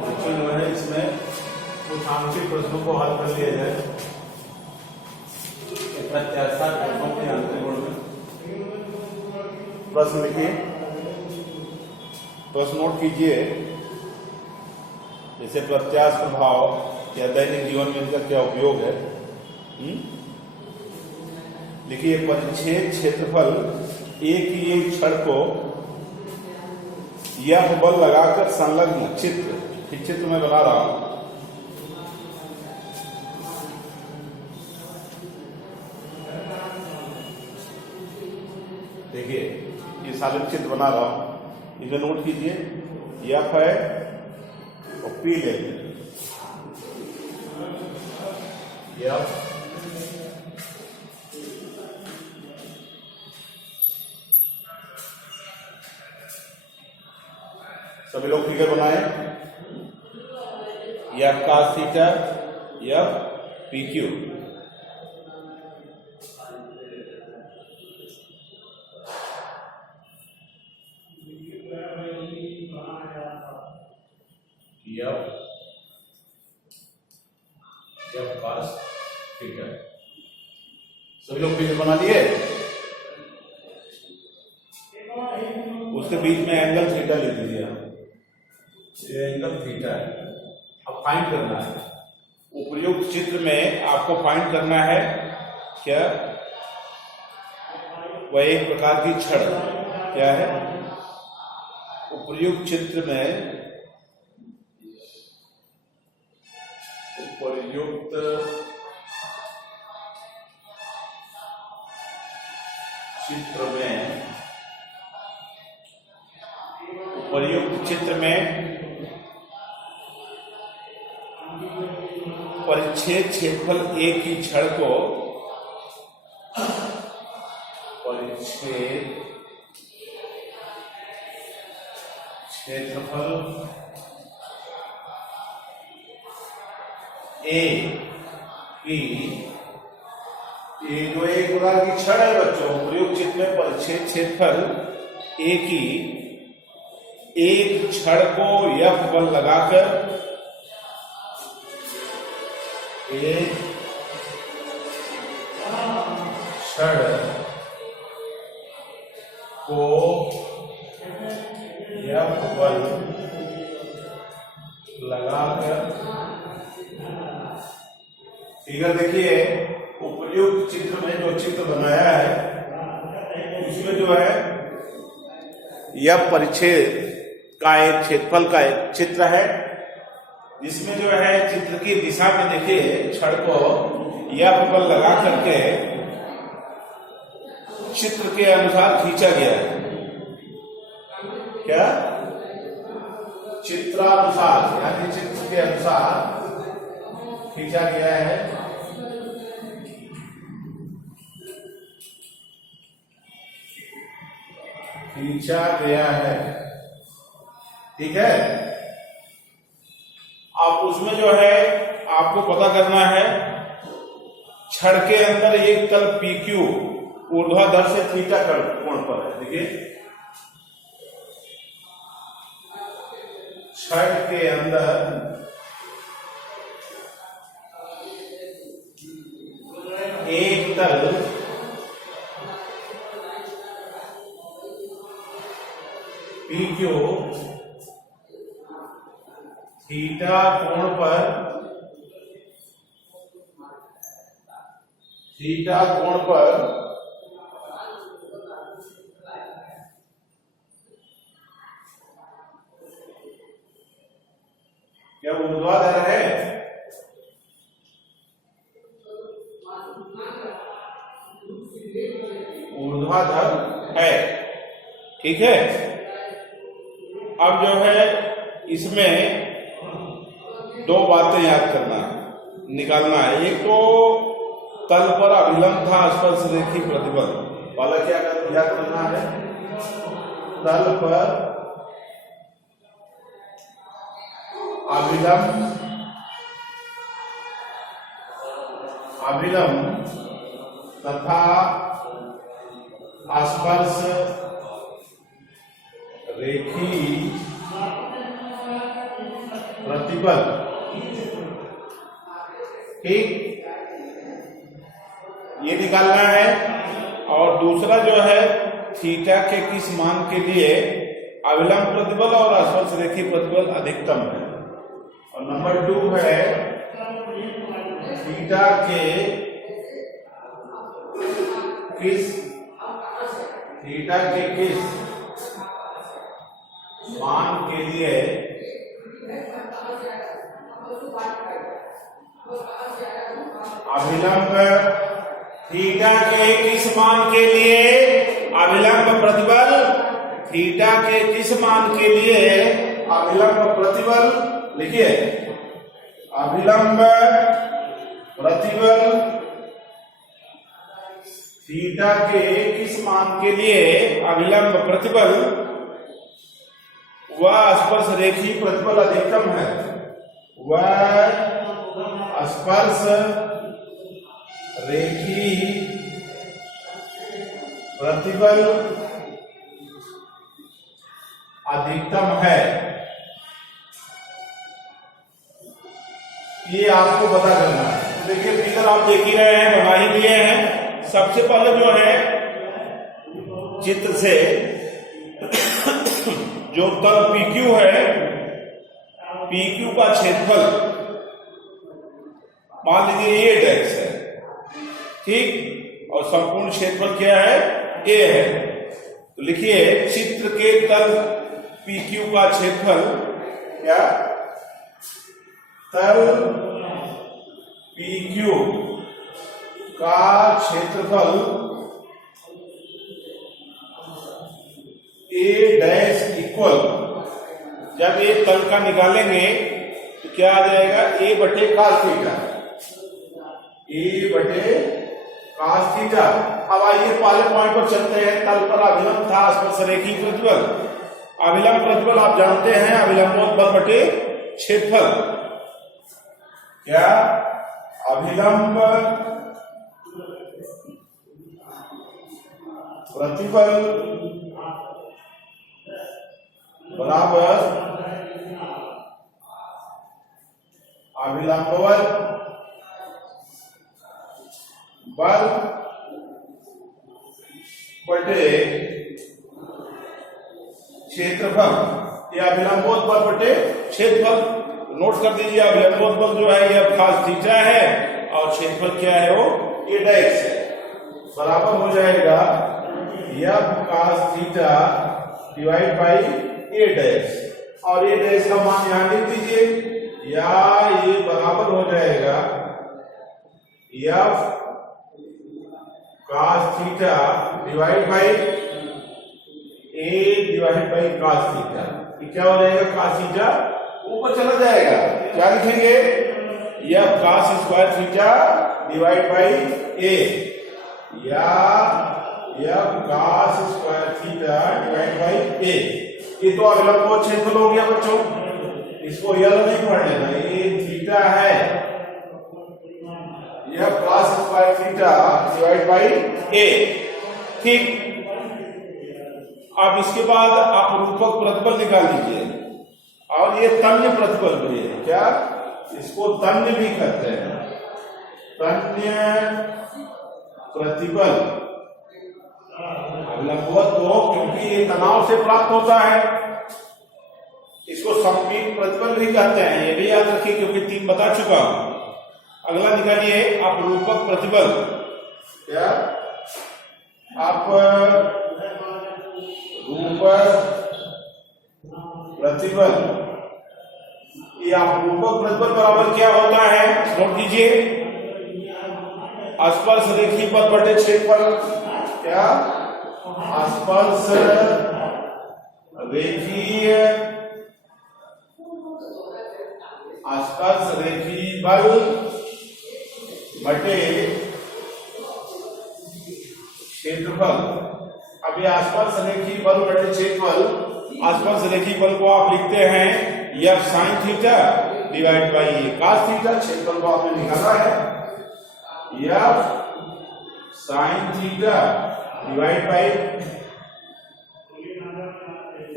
बच्चों जो है इसमें कुछ आंशिक प्रश्नों को हल कर लिया जाए। प्रत्याशा प्रश्नों के आंतरिक गुण में प्रश्न लिखिए, प्रश्न नोट कीजिए। जैसे प्रत्याश प्रभाव या दैनिक जीवन में इनका क्या उपयोग है। देखिए, परिच्छेद क्षेत्रफल एक ही एक छड़ को यह बल लगाकर संलग्न चित्र में बना रहा हूं। देखिए, ये सालिम चित्र बना रहा हूं, इसे नोट कीजिए। यह है और पी ले, यह सभी लोग फिगर बनाए। यह cos थीटा, यह PQ। यह cos थीटा। सभी लोग फिगर बना लिए। उसके बीच में एंगल थीटा लिख दीजिए। ये एंगल थीटा है। अब फाइंड करना है उपर्युक्त चित्र में। आपको फाइंड करना है क्या, वह एक प्रकार की छड़ क्या है। उपर्युक्त चित्र में उपर्युक्त चित्र में परिच्छेद क्षेत्रफल एक की छड़ को परिच्छेद क्षेत्रफल ए की, ये जो एक प्रकार की छड़ है बच्चों, प्रयुक्त चित्र में परिच्छेद क्षेत्रफल ए की एक छड़ को यह बल लगाकर एक छड़ को यह बल लगाकर, फिगर देखिए। उपर्युक्त चित्र में जो चित्र बनाया है उसमें जो है यह परिच्छेद का एक क्षेत्रफल का एक चित्र है, जिसमें जो है चित्र की दिशा में देखिए छड़ को यह बल लगा करके चित्र के अनुसार खींचा गया है। क्या चित्रानुसार, यानी चित्र के अनुसार खींचा गया है। खींचा गया है, ठीक है। अब उसमें जो है आपको पता करना है छड़ के अंदर एक तल PQ ऊर्ध्वाधर से थीटा कोण पर है। देखिए, छड़ के अंदर एक तल PQ थीटा कोण पर क्या ऊर्ध्वाधर है। ऊर्ध्वाधर है, ठीक है। अब जो है इसमें दो बातें याद करना है, निकालना है। एक तो तल पर अभिलंब था स्पर्श रेखी प्रतिबल वाला क्या करना है। तल पर अभिलंब तथा स्पर्श रेखी प्रतिबल, ठीक, ये निकालना है। और दूसरा जो है थीटा के किस मान के लिए अविलंब प्रतिबल और स्पर्श रेखी प्रतिबल अधिकतम है। और नंबर 2 है थीटा के किस मान के लिए अविलंब, थीटा के किस मान के लिए अविलंब प्रतिबल, थीटा के किस मान के लिए अविलंब प्रतिबल, लिखिए अविलंब प्रतिबल थीटा के किस मान के लिए अविलंब प्रतिबल व स्पर्श रेखी प्रतिबल अधिकतम है, वह स्पर्श रेखी प्रतिबल अधिकतम है। ये आपको पता करना है। देखिए फिगर आप देख ही रहे हैं, बना ही लिए हैं। सबसे पहले जो है चित्र से जो तल PQ है, PQ का क्षेत्रफल मान लीजिए ये डैश है, ठीक, और संपूर्ण क्षेत्रफल क्या है, A है। तो लिखिए चित्र के तल PQ का क्षेत्रफल, क्या, तल PQ का क्षेत्रफल A डैश इक्वल, जब ये तल का निकालेंगे तो क्या आ जाएगा, A बटे cos थीटा, A बटे cos थीटा। अब आइए पहले पॉइंट पर चलते हैं। तल पर अभिलंब था स्पर्श रेखी प्रतिबल, अभिलंब प्रतिबल आप जानते हैं अभिलंबोत्तल बटे क्षेत्रफल, क्या, अभिलंब प्रतिबल बराबर अभिलंबवत बल बटे क्षेत्रफल। ये अभिलंबोत बल बटे क्षेत्रफल नोट कर दीजिए। अभिलंबोत बल जो है ये cos थीटा है और क्षेत्रफल क्या है, वो A डैश है, बराबर हो जाएगा F cos theta divide by A dash. और A डैश का मान यहां लिख दीजिए, या ये बराबर हो जाएगा F cos theta divide by A divide by cos theta. क्या हो जाएगा, cos थीटा ऊपर चला जाएगा, क्या लिखेंगे, F cos square theta divide by A, या F cos square theta divide by A। ये तो अभिलंब क्षेत्रफल हो गया बच्चों, इसको यल नहीं पढ़ लेना, ये थीटा है, F cos square theta divide by A, ठीक। अब इसके बाद आप रूपक प्रतिबल निकाल लीजिए। और ये तन्य प्रतिबल भी है, क्या, इसको तन्य भी कहते हैं, तन्य प्रतिबल लंबवत हो, क्योंकि ये तनाव से प्राप्त होता है। इसको समपीठ प्रतिबल भी कहते हैं, ये भी याद रखिए क्योंकि 3 बता चुका हूं। अगला निकालिए आप रूपक प्रतिबल, क्या, आप रूपक प्रतिबल, ये आप रूपक प्रतिबल बराबर क्या होता है, नोट कीजिए, स्पर्श रेखी पथ बटे क्षेत्रफल, क्या, स्पर्श रेखीय, स्पर्श रेखी बल बटे क्षेत्रफल। अब ये स्पर्श रेखी बल बटे क्षेत्रफल, स्पर्श रेखी बल को आप लिखते हैं F sin theta divide by cos theta, क्षेत्रफल को आपने निकाला है F sin theta divide by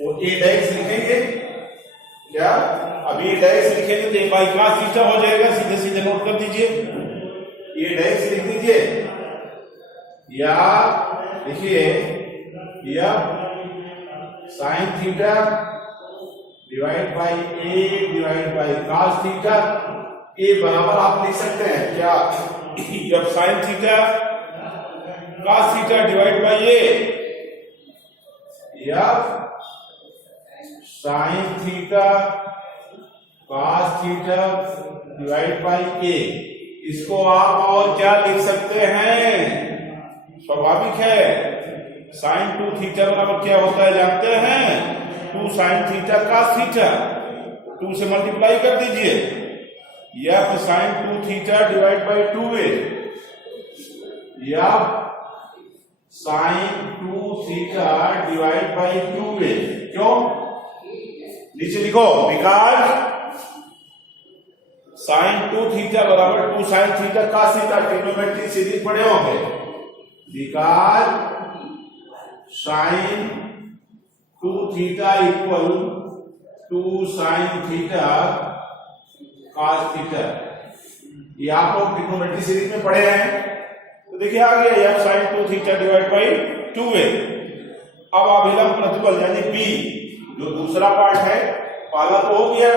वो ए डैश लिखेंगे क्या? अभी ए डैश लिखेंगे तो ए बाई cos थीटा हो जाएगा, सीधे सीधे नोट कर दीजिए, ए डैश लिख दीजिए, या देखिए या sine theta divide by A divide by cos theta, A बराबर आप लिख सकते हैं क्या? जब sine theta cos theta divide by A, या sine theta cos theta divide by A, इसको आप और क्या लिख सकते हैं? स्वाभाविक है, साइन 2 थीटा बराबर क्या होता है जानते हैं? 2 साइन थीटा cos थीटा, 2 से मल्टीप्लाई कर दीजिए, या फिर sign 2 theta divide by 2a, या sign 2 theta divide by 2a। क्यों? नीचे लिखो, बिकॉज साइन 2 थीटा बराबर 2 sign theta cos theta, trigonometry series पढ़े होंगे, because sign 2 theta equal 2 sign theta cos theta, ये आप लोग ट्रिग्नोमेट्री सीरीज में पढ़े हैं। तो देखिए आ गया या sign 2 theta divide by 2a। अब अभिलंब प्रतिबल यानी P, जो दूसरा पार्ट है, पहला तो हो गया,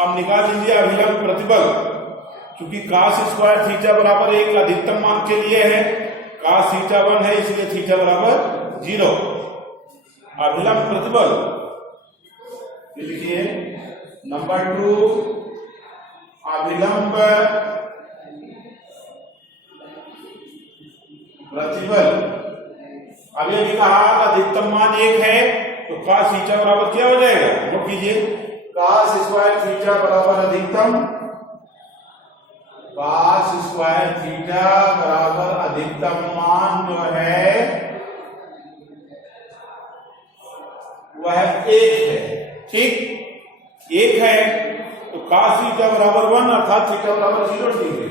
अब निकाल लीजिए अभिलंब प्रतिबल। क्योंकि cos स्क्वायर थीटा बराबर 1 अधिकतम मान के लिए है, cos थीटा 1 है, इसलिए थीटा बराबर 0। अभिलंब प्रतिबल लिखिए नंबर 2, अभिलंब प्रतिबल। अभी अभी कहा अधिकतम मान 1 है, तो cos थीटा बराबर क्या हो जाएगा? नोट कीजिए, cos स्क्वायर थीटा बराबर अधिकतम, cos स्क्वायर थीटा बराबर अधिकतम मान जो है वह 1 है। ठीक, 1 है तो cos थीटा बराबर 1 अर्थात थीटा बराबर 0 degree,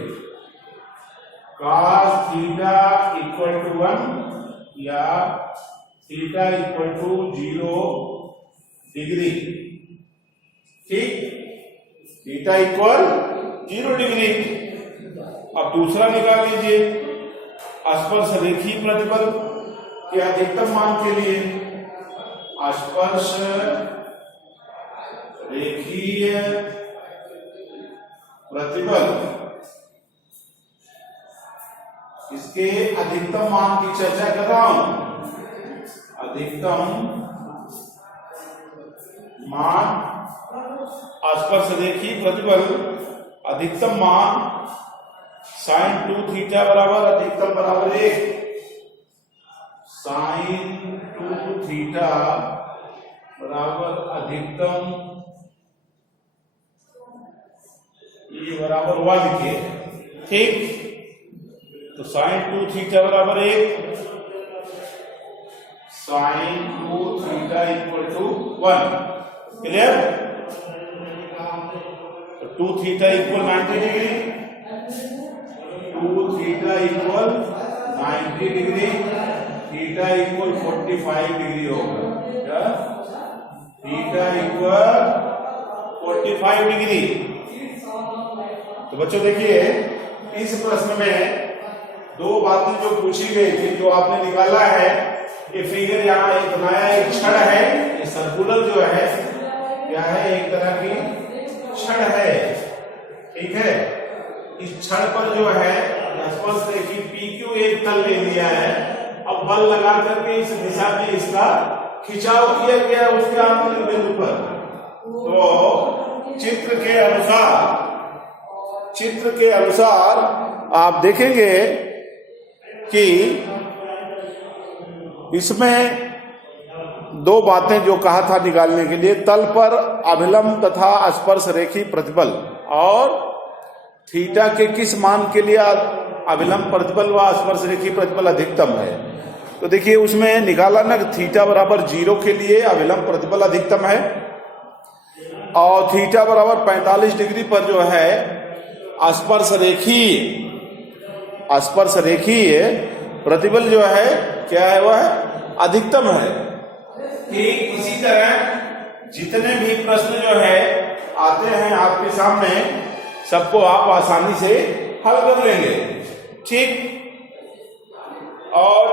cos theta equal to 1 या थीटा इक्वल टू 0 डिग्री। ठीक, थीटा इक्वल 0 डिग्री। अब दूसरा निकाल लीजिए, स्पर्श रेखीय प्रतिबल के अधिकतम मान के लिए, स्पर्श रेखीय प्रतिबल, इसके अधिकतम मान की चर्चा कर रहा हूं। अधिकतम मान स्पर्श रेखीय प्रतिबल, अधिकतम मान साइन 2 थीटा बराबर अधिकतम बराबर 1, साइन 2 थीटा बराबर अधिकतम, ये बराबर 1 लिखिए। ठीक, तो साइन 2 थीटा बराबर 1, sine 2 theta equal to 1। Clear? तो 2 theta equal 90 degree, 2 theta equal 90 degree, theta equal 45 degree होगा। क्या? Theta equal 45 degree. तो बच्चों देखिए, इस प्रश्न में 2 बातें जो पूछी गई थी, जो आपने निकाला है, ये फिगर यहाँ एक बनाया, एक छड़ है, ये सर्कुलर जो है क्या है? एक तरह की छड़ है। ठीक है, इस छड़ पर जो है स्पर्श रेखी PQ एक तल ले लिया है। अब बल लगा करके इस दिशा में इसका खिंचाव किया गया उसके आंतरिक बिंदु पर। तो चित्र के अनुसार आप देखेंगे कि इसमें 2 बातें जो कहा था निकालने के लिए, तल पर अभिलंब तथा स्पर्श रेखी प्रतिबल और थीटा के किस मान के लिए अभिलंब प्रतिबल व स्पर्श रेखी प्रतिबल अधिकतम है। तो देखिए उसमें निकाला ना, थीटा बराबर 0 के लिए अभिलंब प्रतिबल अधिकतम है, और थीटा बराबर 45 डिग्री पर जो है स्पर्श रेखीय प्रतिबल जो है क्या है? वह अधिकतम है। ठीक इसी तरह जितने भी प्रश्न जो है आते हैं आपके सामने, सबको आप आसानी से हल कर लेंगे। ठीक, और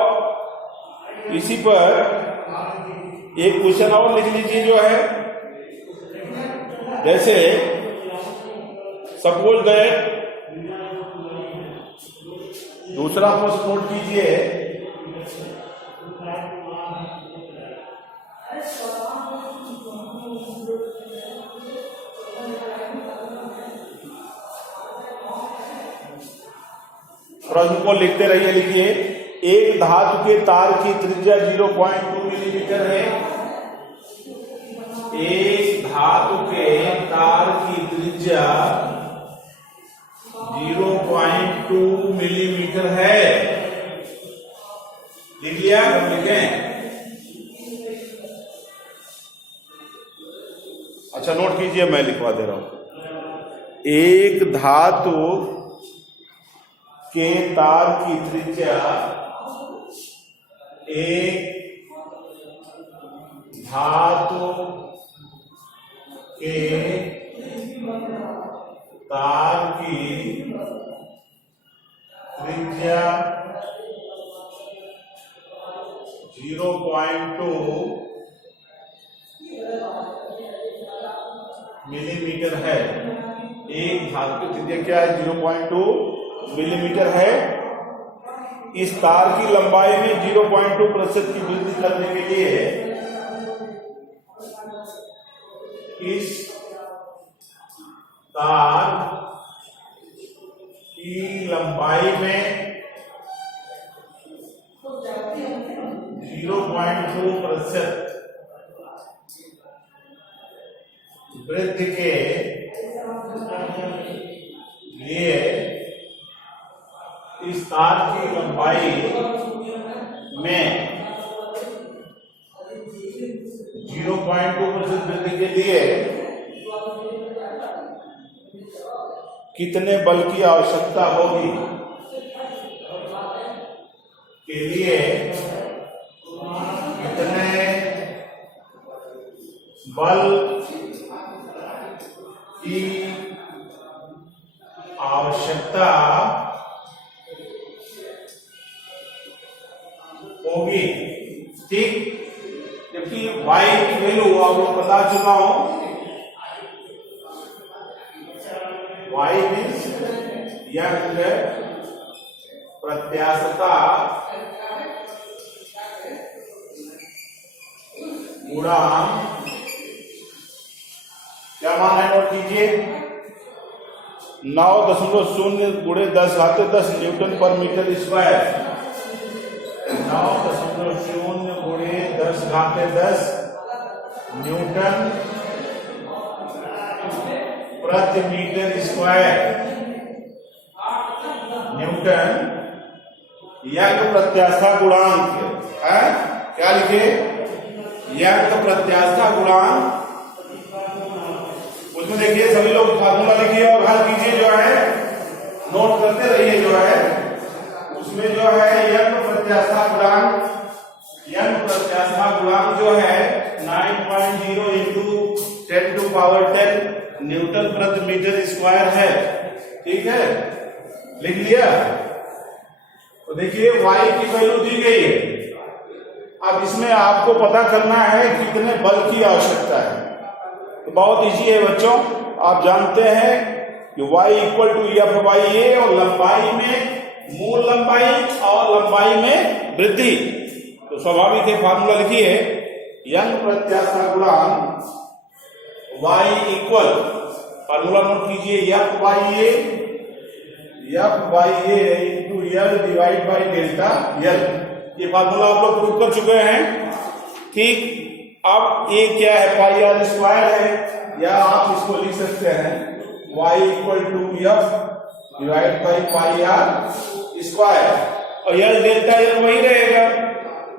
इसी पर एक क्वेश्चन और लिख लीजिए जो है, जैसे सपोज दैट, दूसरा प्रश्न नोट कीजिए, प्रश्न को लिखते रहिए। लिखिए, एक धातु के तार की त्रिज्या 0.2 मिलीमीटर है। एक धातु के तार की त्रिज्या 0.2 मिलीमीटर है। लिख लिया? लिखें। अच्छा, नोट कीजिए, मैं लिखवा दे रहा हूं। एक धातु के तार की त्रिज्या, एक धातु के तार की त्रिज्या 0.2 मिलीमीटर है। एक धातु की त्रिज्या क्या है? 0.2 मिलीमीटर है। इस तार की लंबाई में 0.2% की वृद्धि करने के लिए इस तार की लंबाई में 0.2% वृद्धि के लिए इस तार की लंबाई में 0.2% वृद्धि के लिए कितने बल की आवश्यकता होगी? के लिए कितने बल की आवश्यकता होगी। ठीक, जबकि y की वैल्यू आपको बता चुका हूं। y मीन्स यंग प्रत्यास्थता गुणांक, क्या मान है? नोट कीजिए, 9.0 × 10⁻10 न्यूटन पर मीटर स्क्वायर। 9.0 × 10⁻10 न्यूटन प्रति मीटर स्क्वायर। न्यूटन यंग प्रत्यास्थता गुणांक है। क्या लिखे? यंग प्रत्यास्थता गुणांक। उसमें देखिए, सभी लोग फार्मूला लिखिए और हल कीजिए, जो है नोट करते रहिए। जो है उसमें जो है यंग प्रत्यास्थता गुणांक, यंग प्रत्यास्थता गुणांक जो है 9.0 × 10⁻10 न्यूटन प्रति मीटर स्क्वायर है। ठीक है, लिख लिया? तो देखिए, y की वैल्यू दी गई है। अब इसमें आपको पता करना है कितने बल की आवश्यकता है। तो बहुत इजी है बच्चों, आप जानते हैं कि y = F/A, और लंबाई में मूल लंबाई और लंबाई में वृद्धि। तो स्वाभाविक है, फार्मूला लिखिए, यंग प्रत्यास्थता गुणांक y = फार्मूला नोट कीजिए, F/A × L /Δ L। ये फार्मूला आप लोग प्रूव कर चुके हैं। ठीक, अब ये क्या है? πr² है, या आप इसको लिख सकते हैं y = F /πr², और L डेल्टा L वही रहेगा।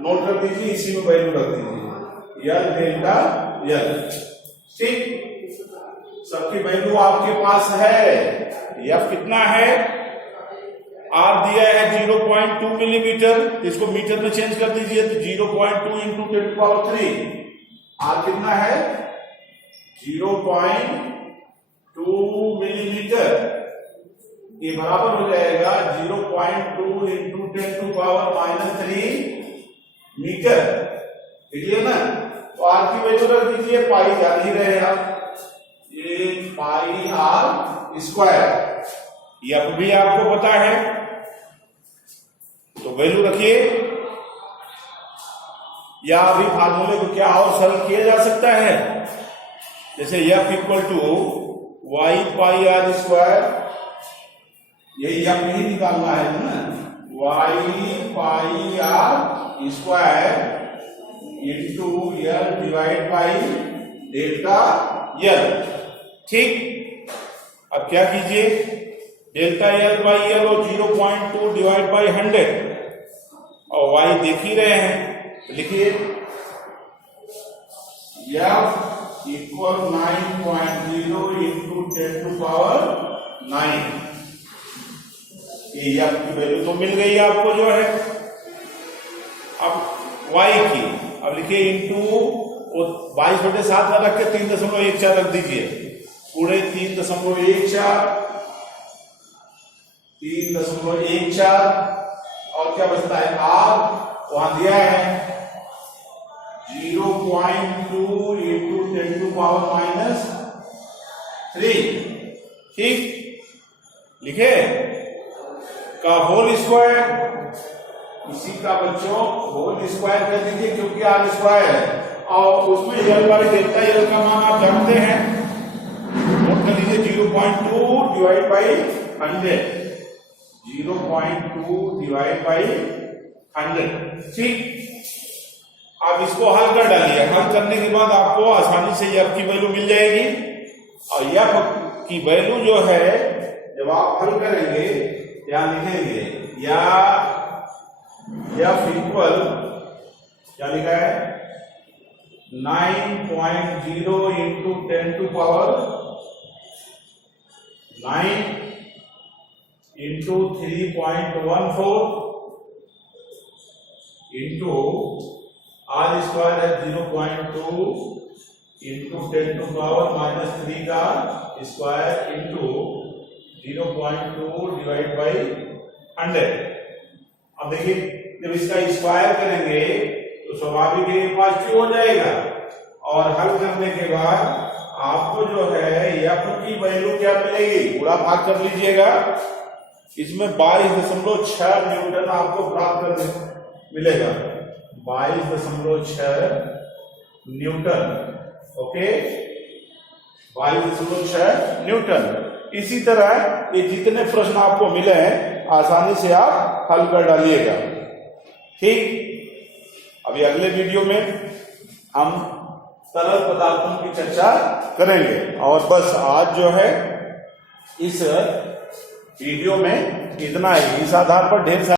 नोट कर दीजिए, इसी में वैल्यू रख दीजिए, L डेल्टा L। ठीक, सबकी वैल्यू आपके पास है। F कितना है? R दिया है 0.2 मिलीमीटर, इसको मीटर में चेंज कर दीजिए, तो 0.2 × 10⁻3। R कितना है? 0.2 मिलीमीटर, ये बराबर हो जाएगा 0.2 इंटू 10⁻³ मीटर। क्लियर ना? तो आर की वैल्यू रख दीजिए, पाई जान ही रहे आप, ये पाई आर स्क्वायर, ये अब भी आपको पता है, तो वैल्यू रखिए। या अभी फार्मूले को क्या और सरल किया जा सकता है, जैसे F equal to Y pi R square, यही F नहीं निकालना है ना, Y pi R square into L divide by delta L. ठीक, अब क्या कीजिए, डेल्टा एल बाई एल और 0.2 डिवाइड बाई 100, और वाई देख ही रहे हैं, लिखिए F इक्वल 9.0 इंटू 10⁻⁹। ये F की वैल्यू तो मिल गई आपको जो है। अब Y की अब लिखिए इंटू 22/7 में रख के 3.14 रख दीजिए, पूरे 3.14 और क्या बचता है, R वहां दिया है 0.2 इंटू 10⁻⁻3। ठीक, लिखे का होल स्क्वायर, इसी का बच्चों होल स्क्वायर कर दीजिए क्योंकि आर स्क्वायर है, और उसमें एल बाई डेल्टा एल का मान आप जानते हैं, नोट कर लीजिए 0.2 डिवाइड बाई 100, 0.2 डिवाइड बाई 100। ठीक, आप इसको हल कर डालिए, हल करने के बाद आपको आसानी से F की वैल्यू मिल जाएगी, और F की वैल्यू जो है जब आप हल करेंगे यहां लिखेंगे, या F इक्वल क्या लिखा है 9.0 into 10⁻⁹ into 3.14 into R square है 0.2 इंटू 10⁻⁻3 का स्क्वायर इंटू 0.2 डिवाइड बाई 100। अब देखिए जब इसका स्क्वायर करेंगे तो स्वाभाविक है पॉजिटिव हो जाएगा, और हल करने के बाद आपको जो है F की वैल्यू क्या मिलेगी, पूरा भाग कर लीजिएगा, इसमें 22.6 न्यूटन आपको प्राप्त करने मिलेगा, 22.6 न्यूटन। Okay, 22.6 Newton. इसी तरह ये जितने प्रश्न आपको मिले हैं आसानी से आप हल कर डालिएगा। ठीक, अभी अगले वीडियो में हम तरल पदार्थों की चर्चा करेंगे, और बस आज जो है इस वीडियो में इतना ही। इस आधार पर ढेर सारे